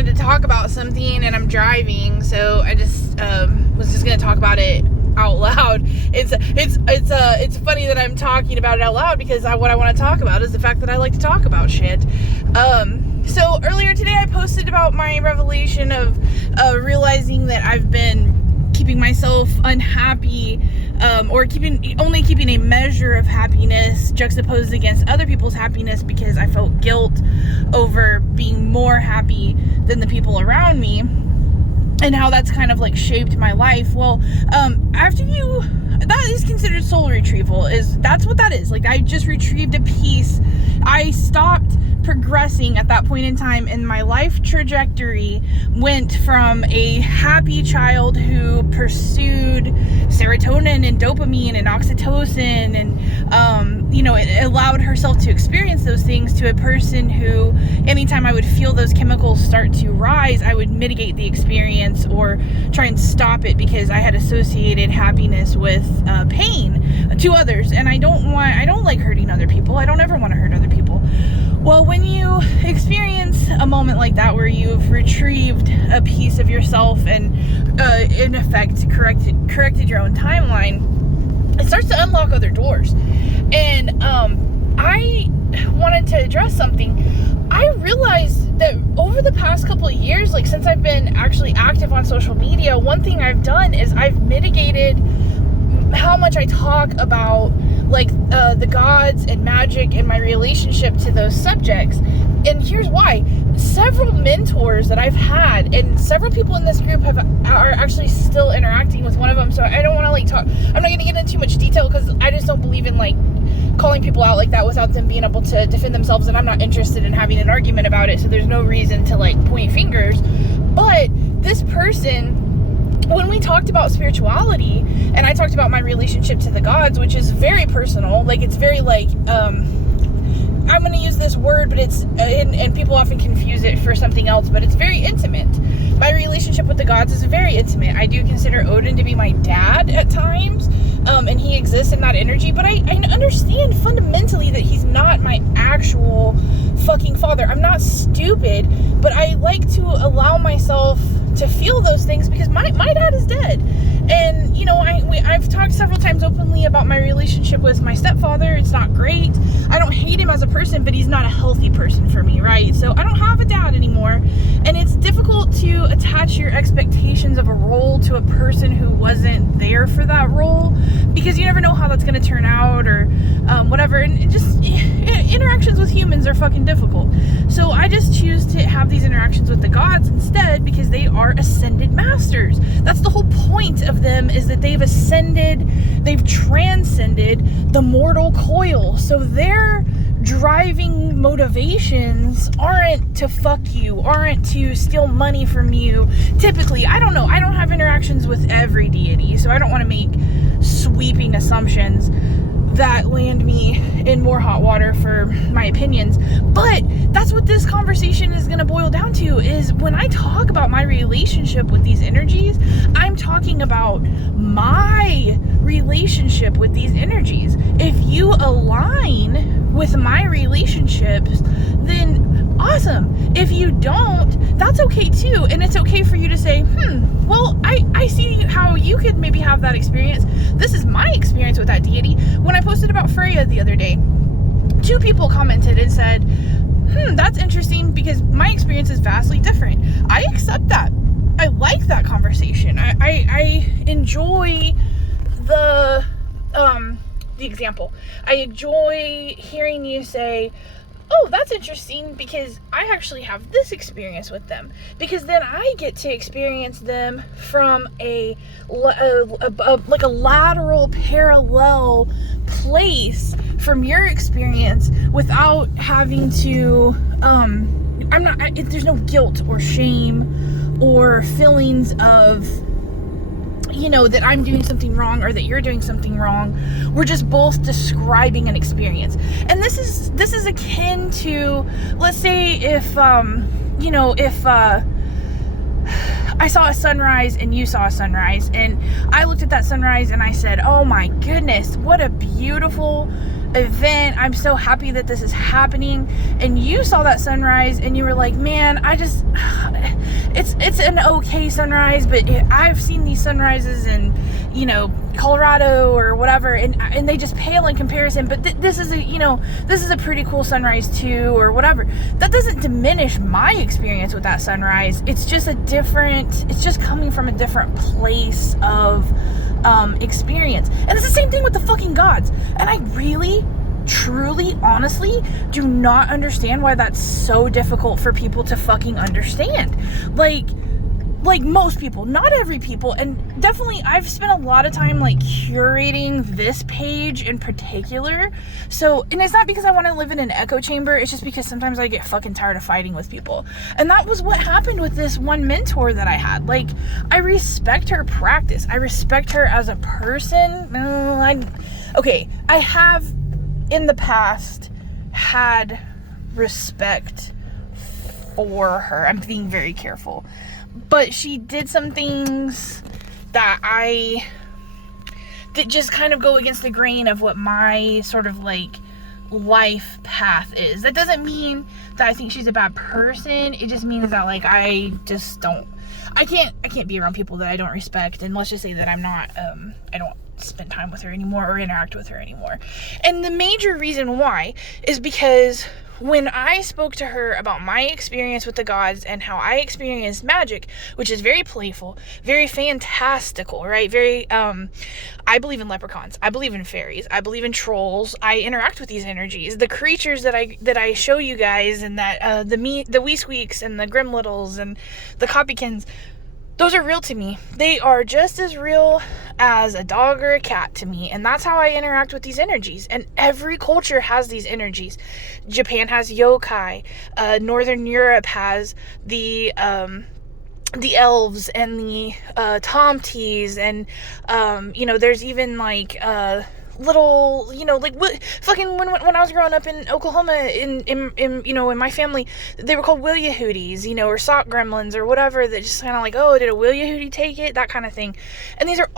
wanted to talk about something, and I'm driving, so I just was just gonna talk about it out loud. It's funny that I'm talking about it out loud because what I want to talk about is the fact that I like to talk about shit. So earlier today I posted about my revelation of realizing that I've been keeping myself unhappy, or only keeping a measure of happiness juxtaposed against other people's happiness because I felt guilt over being more happy than the people around me, and how that's kind of like shaped my life. Well, that is considered soul retrieval. That's what that is. Like, I just retrieved a piece. I stopped progressing at that point in time, and my life trajectory went from a happy child who pursued serotonin and dopamine and oxytocin and it allowed herself to experience those things, to a person who, anytime I would feel those chemicals start to rise, I would mitigate the experience or try and stop it because I had associated happiness with pain to others, and I don't like hurting other people. I don't ever want to hurt other people. Well, when you experience a moment like that where you've retrieved a piece of yourself and in effect corrected your own timeline, it starts to unlock other doors. And I wanted to address something. I realized that over the past couple of years, like since I've been actually active on social media, one thing I've done is I've mitigated how much I talk about the gods and magic and my relationship to those subjects. And here's why. Several mentors that I've had, and several people in this group are actually still interacting with one of them, so I don't want to talk. I'm not going to get into too much detail because I just don't believe in calling people out like that without them being able to defend themselves, and I'm not interested in having an argument about it, so there's no reason to point fingers. But this person, when we talked about spirituality and I talked about my relationship to the gods, which is very personal, it's very I'm going to use this word, but it's and people often confuse it for something else, but it's very intimate. My relationship with the gods is very intimate. I do consider Odin to be my dad at times, and he exists in that energy, but I understand fundamentally that he's not my actual fucking father. I'm not stupid, but I like to allow myself to feel those things because my dad is dead. And I've talked several times openly about my relationship with my stepfather. It's not great. I don't hate him as a person, but he's not a healthy person for me, right? So I don't have a dad anymore, and it's difficult to attach your expectations of a role to a person who wasn't there for that role, because you never know how that's going to turn out or whatever. And just interactions with humans are fucking difficult. So I just choose to have these interactions with the gods instead because they are ascended masters. That's the whole point of them, is that they've ascended, they've transcended the mortal coil. So their driving motivations aren't to fuck you, aren't to steal money from you. Typically, I don't know. I don't have interactions with every deity, so I don't want to make sweeping assumptions that land me in more hot water for my opinions. But that's what this conversation is going to boil down to, is when I talk about my relationship with these energies, I'm talking about my relationship with these energies. If you align with my relationships, then awesome. If you don't, that's okay too. And it's okay for you to say, well, I see how you could maybe have that experience. This is my experience with that deity. When I posted about Freya the other day, 2 people commented and said, that's interesting because my experience is vastly different. I accept that. I like that conversation. I enjoy the example. I enjoy hearing you say, oh, that's interesting because I actually have this experience with them, because then I get to experience them from a lateral parallel place from your experience without having to there's no guilt or shame or feelings of that I'm doing something wrong or that you're doing something wrong. We're just both describing an experience. And this is akin to, let's say if I saw a sunrise and you saw a sunrise, and I looked at that sunrise and I said, oh my goodness, what a beautiful event. I'm so happy that this is happening. And you saw that sunrise and you were like, man, it's an okay sunrise, but I've seen these sunrises in, you know, Colorado or whatever, and they just pale in comparison, but this is a pretty cool sunrise too, or whatever. That doesn't diminish my experience with that sunrise. It's just coming from a different place of experience. And it's the same thing with the fucking gods. And I really, truly, honestly do not understand why that's so difficult for people to fucking understand. Like most people, not every people, and definitely I've spent a lot of time like curating this page in particular. So, and it's not because I want to live in an echo chamber, it's just because sometimes I get fucking tired of fighting with people. And that was what happened with this one mentor that I had. Like, I respect her practice. I respect her as a person. I have in the past had respect for her. I'm being very careful. But she did some things that just kind of go against the grain of what my sort of like life path is. That doesn't mean that I think she's a bad person. It just means that like I can't be around people that I don't respect, and let's just say that I don't spend time with her anymore or interact with her anymore. And the major reason why is because when I spoke to her about my experience with the gods and how I experienced magic, which is very playful, very fantastical, right? Very, I believe in leprechauns. I believe in fairies. I believe in trolls. I interact with these energies. The creatures that I show you guys, and that, the wee squeaks and the grim littles and the copykins, those are real to me. They are just as real as a dog or a cat to me. And that's how I interact with these energies. And every culture has these energies. Japan has yokai. Northern Europe has the elves and the tomties. And, there's even like little, when I was growing up in Oklahoma, in my family, they were called Willyahooties, or sock gremlins or whatever, that just kind of like, oh, did a Willyahootie take it? That kind of thing. And these are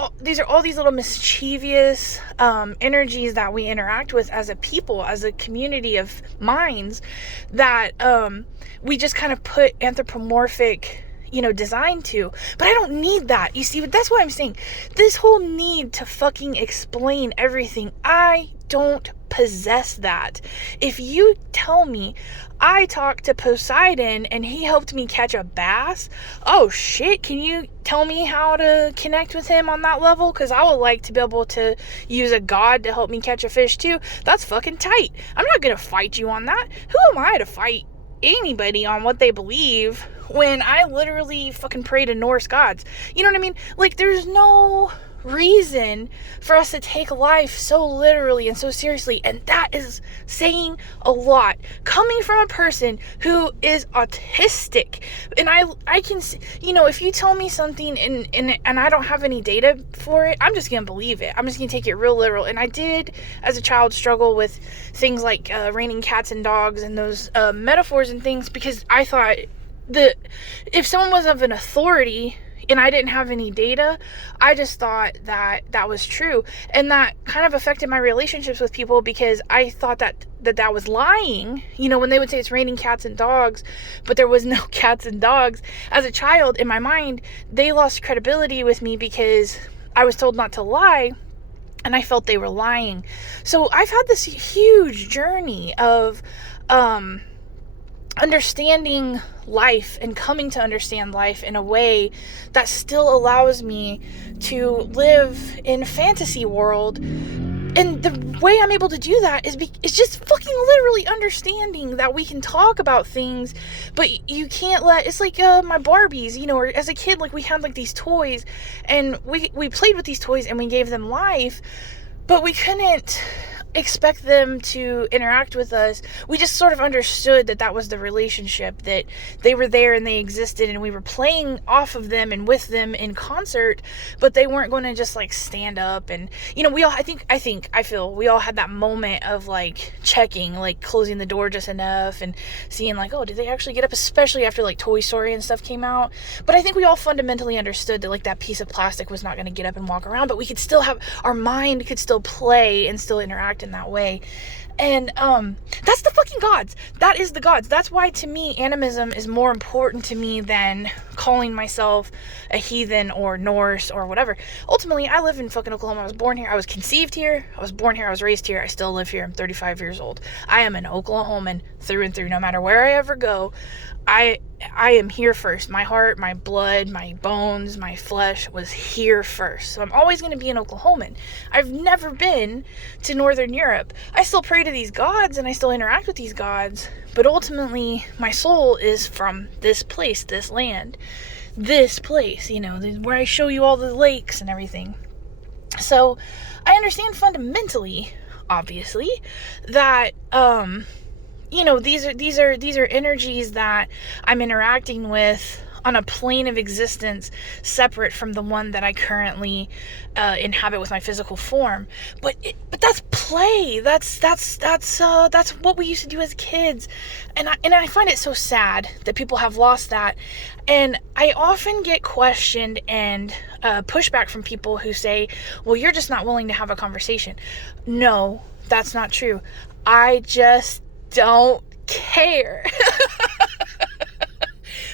all these little mischievous energies that we interact with as a people, as a community of minds, that we just kind of put anthropomorphic design to. But I don't need that. You see, but that's what I'm saying. This whole need to fucking explain everything, I don't possess that. If you tell me I talked to Poseidon and he helped me catch a bass, oh shit, can you tell me how to connect with him on that level? Because I would like to be able to use a god to help me catch a fish too. That's fucking tight. I'm not gonna fight you on that. Who am I to fight anybody on what they believe when I literally fucking pray to Norse gods? You know what I mean? Like, there's no reason for us to take life so literally and so seriously, and that is saying a lot coming from a person who is autistic. And I can see, if you tell me something and I don't have any data for it, I'm just gonna believe it. I'm just gonna take it real literal. And I did, as a child, struggle with things like raining cats and dogs and those metaphors and things, because I thought that if someone was of an authority and I didn't have any data, I just thought that was true. And that kind of affected my relationships with people, because I thought that was lying. When they would say it's raining cats and dogs, but there was no cats and dogs. As a child, in my mind, they lost credibility with me because I was told not to lie, and I felt they were lying. So I've had this huge journey of understanding life and coming to understand life in a way that still allows me to live in fantasy world. And the way I'm able to do that is just fucking literally understanding that we can talk about things, but you can't it's like my Barbies, or as a kid, like we had like these toys, and we played with these toys and we gave them life, but we couldn't expect them to interact with us. We just sort of understood that was the relationship, that they were there and they existed and we were playing off of them and with them in concert, but they weren't going to just like stand up. And we all, I feel we all had that moment of like checking, like closing the door just enough and seeing like, oh, did they actually get up, especially after like Toy Story and stuff came out. But I think we all fundamentally understood that like that piece of plastic was not going to get up and walk around, but we could still have, our mind could still play and still interact interact in that way. And that's the fucking gods. That is the gods. That's why, to me, animism is more important to me than calling myself a heathen or Norse or whatever. Ultimately, I live in fucking Oklahoma. I was born here. I was conceived here. I was born here. I was raised here. I still live here. I'm 35 years old. I am an Oklahoman through and through. No matter where I ever go, I am here first. My heart, my blood, my bones, my flesh was here first. So I'm always going to be an Oklahoman. I've never been to Northern Europe. I still pray to these gods and I still interact with these gods, but ultimately my soul is from this place, this land, this place, where I show you all the lakes and everything. So I understand fundamentally, obviously, that these are energies that I'm interacting with on a plane of existence separate from the one that I currently inhabit with my physical form. But that's play. That's what we used to do as kids, and I find it so sad that people have lost that. And I often get questioned and pushback from people who say, "Well, you're just not willing to have a conversation." No, that's not true. I just don't care.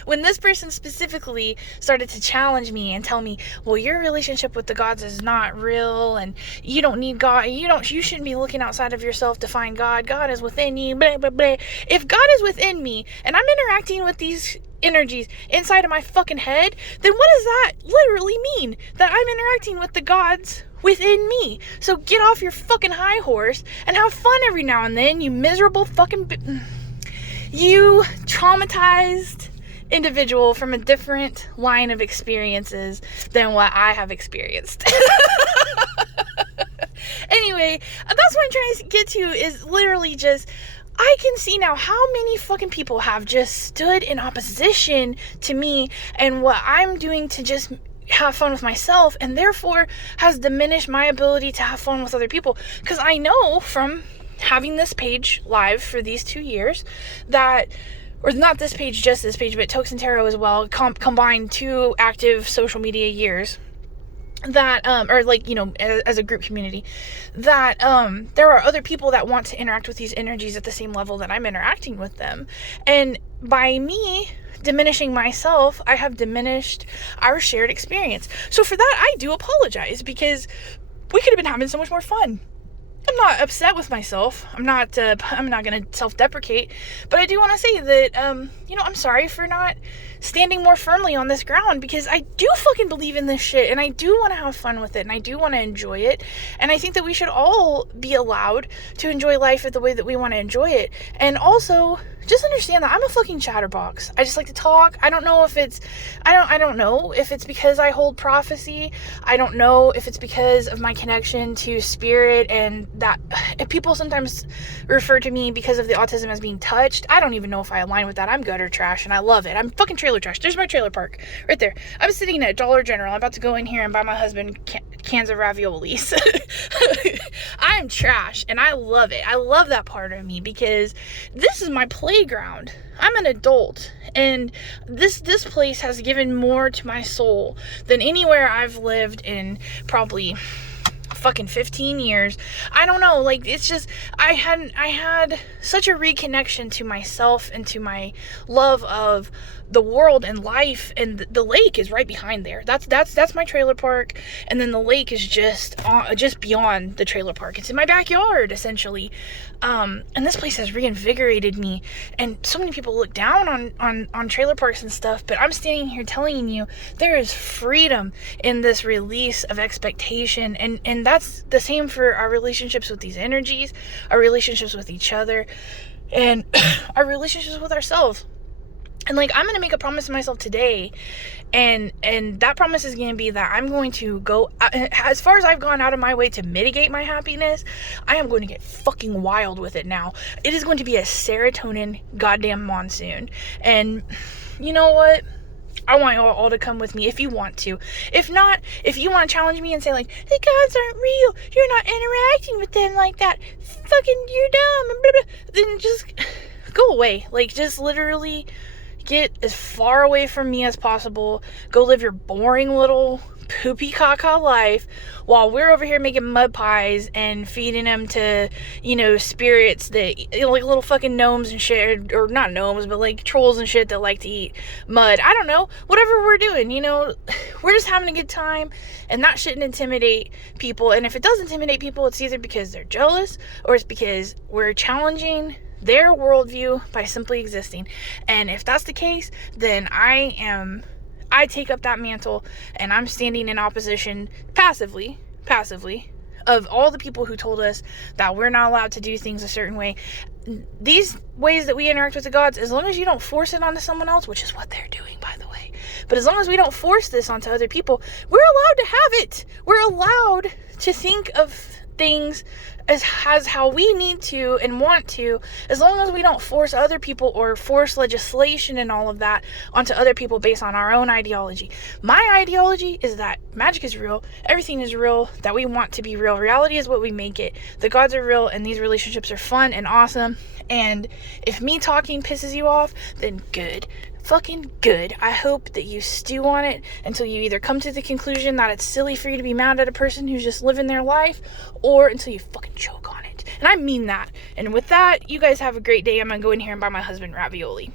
When this person specifically started to challenge me and tell me, well, your relationship with the gods is not real and you don't need God, you shouldn't be looking outside of yourself to find God. God is within you, blah, blah, blah. If God is within me and I'm interacting with these energies inside of my fucking head, then what does that literally mean? That I'm interacting with the gods within me. So get off your fucking high horse and have fun every now and then, you miserable fucking you traumatized individual from a different line of experiences than what I have experienced. Anyway, that's what I'm trying to get to, is literally just, I can see now how many fucking people have just stood in opposition to me and what I'm doing to just have fun with myself, and therefore has diminished my ability to have fun with other people. Because I know from having this page live for these 2 years that, or not this page, just this page, but Tokes and Tarot as well, combined 2 active social media years, that as a group community, that there are other people that want to interact with these energies at the same level that I'm interacting with them. And by me diminishing myself, I have diminished our shared experience. So for that, I do apologize, because we could have been having so much more fun. I'm not upset with myself. I'm not going to self-deprecate, but I do want to say that, I'm sorry for not standing more firmly on this ground, because I do fucking believe in this shit, and I do want to have fun with it, and I do want to enjoy it, and I think that we should all be allowed to enjoy life the way that we want to enjoy it. And also, just understand that I'm a fucking chatterbox. I just like to talk. I don't know if it's because I hold prophecy. I don't know if it's because of my connection to spirit, and that if people sometimes refer to me because of the autism as being touched. I don't even know if I align with that. I'm gutter trash and I love it. I'm fucking trailer trash. There's my trailer park right there. I'm sitting at Dollar General. I'm about to go in here and buy my husband cans of raviolis. I'm trash and I love it. I love that part of me, because this is my playground. I'm an adult, and this place has given more to my soul than anywhere I've lived in probably fucking 15 years. I don't know, like, it's just, I had such a reconnection to myself and to my love of the world and life, and the lake is right behind there. That's my trailer park, and then the lake is just beyond the trailer park. It's in my backyard, essentially. And this place has reinvigorated me, and so many people look down on trailer parks and stuff, but I'm standing here telling you there is freedom in this release of expectation, and that's the same for our relationships with these energies, our relationships with each other, and our relationships with ourselves. And like, I'm going to make a promise to myself today, and that promise is going to be that I'm going to go, as far as I've gone out of my way to mitigate my happiness, I am going to get fucking wild with it now. It is going to be a serotonin goddamn monsoon. And you know what? I want you all to come with me if you want to. If not, if you want to challenge me and say, like, the gods aren't real, you're not interacting with them like that, fucking, you're dumb, and blah, blah, then just go away. Like, just literally get as far away from me as possible. Go live your boring little poopy caca life while we're over here making mud pies and feeding them to, spirits that, like little fucking gnomes and shit, or not gnomes, but like trolls and shit that like to eat mud. I don't know. Whatever we're doing, we're just having a good time, and that shouldn't intimidate people. And if it does intimidate people, it's either because they're jealous or it's because we're challenging their worldview by simply existing. And if that's the case, then I take up that mantle, and I'm standing in opposition passively of all the people who told us that we're not allowed to do things a certain way. These ways that we interact with the gods, as long as you don't force it onto someone else, which is what they're doing, by the way, but as long as we don't force this onto other people, we're allowed to have it. We're allowed to think of things as how we need to and want to, as long as we don't force other people or force legislation and all of that onto other people based on our own ideology. My ideology is that magic is real, everything is real, that we want to be real. Reality is what we make it. The gods are real, and these relationships are fun and awesome. And if me talking pisses you off, then good. Fucking good. I hope that you stew on it until you either come to the conclusion that it's silly for you to be mad at a person who's just living their life, or until you fucking choke on it. And I mean that. And with that, you guys have a great day. I'm gonna go in here and buy my husband ravioli.